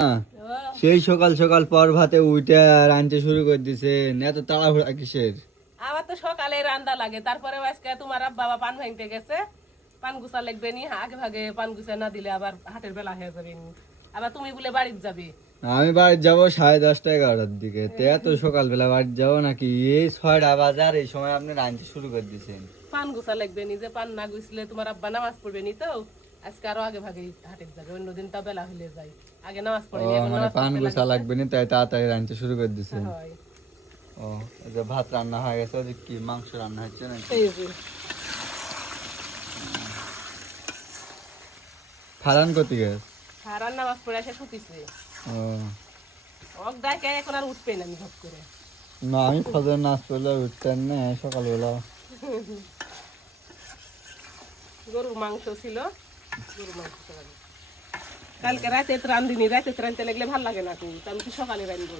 হ্যাঁ, সেই সকাল সকাল পর ভাতে উইটা রাঁধতে শুরু করে এত তাড়াহুড়া কিসের? আমার তো সকালে রান্দা লাগে তারপরে আজকে তোমার বাবা পান ভাঙতে গেছে। পান গুছা লাগবে নি আগে ভাগে পান গুছা না দিলে আবার হাটের বেলা হয়ে যাবে আবার তুমি বলে বাড়িতে যাবে। আমি বাড়ি যাব সাড়ে দশটা এগারোটার দিকে। তো এত সকালবেলা বাড়ি যাব নাকি? এই ছয়টা বাজার এই সময় আপনি রাঁধতে শুরু করে দিছেন। পান গুছা লাগবে নি যে পান না গুছলে তোমার আব্বা নামাজ পড়বে নি তো? আজকে আরও আগে ভাগে হাটে যাবে অন্য দিন তা বেলা হলে যায় আগে নামাজ পড়ে মানে পান গোসা লাগবে না তাই তাড়াতাড়ি রাঁধতে শুরু করে হয়। ও যে ভাত রান্না হয়ে গেছে যে কি মাংস রান্না হচ্ছে ফালান করতে গেছে হারার নামাজ পড়ে এসে শুতিছে। ও। অক ডাকে এখন আর উঠবে না আমি ঘপ করে। না আমি ফজর নাচ করলে উঠতেন না সকালবেলা। গরুর মাংস ছিল। কালকে রাতে তো রান্ধিনি রাতে তো রাঁধতে লাগলে ভালো লাগে না খুব আমি তো সকালে রান্ধবো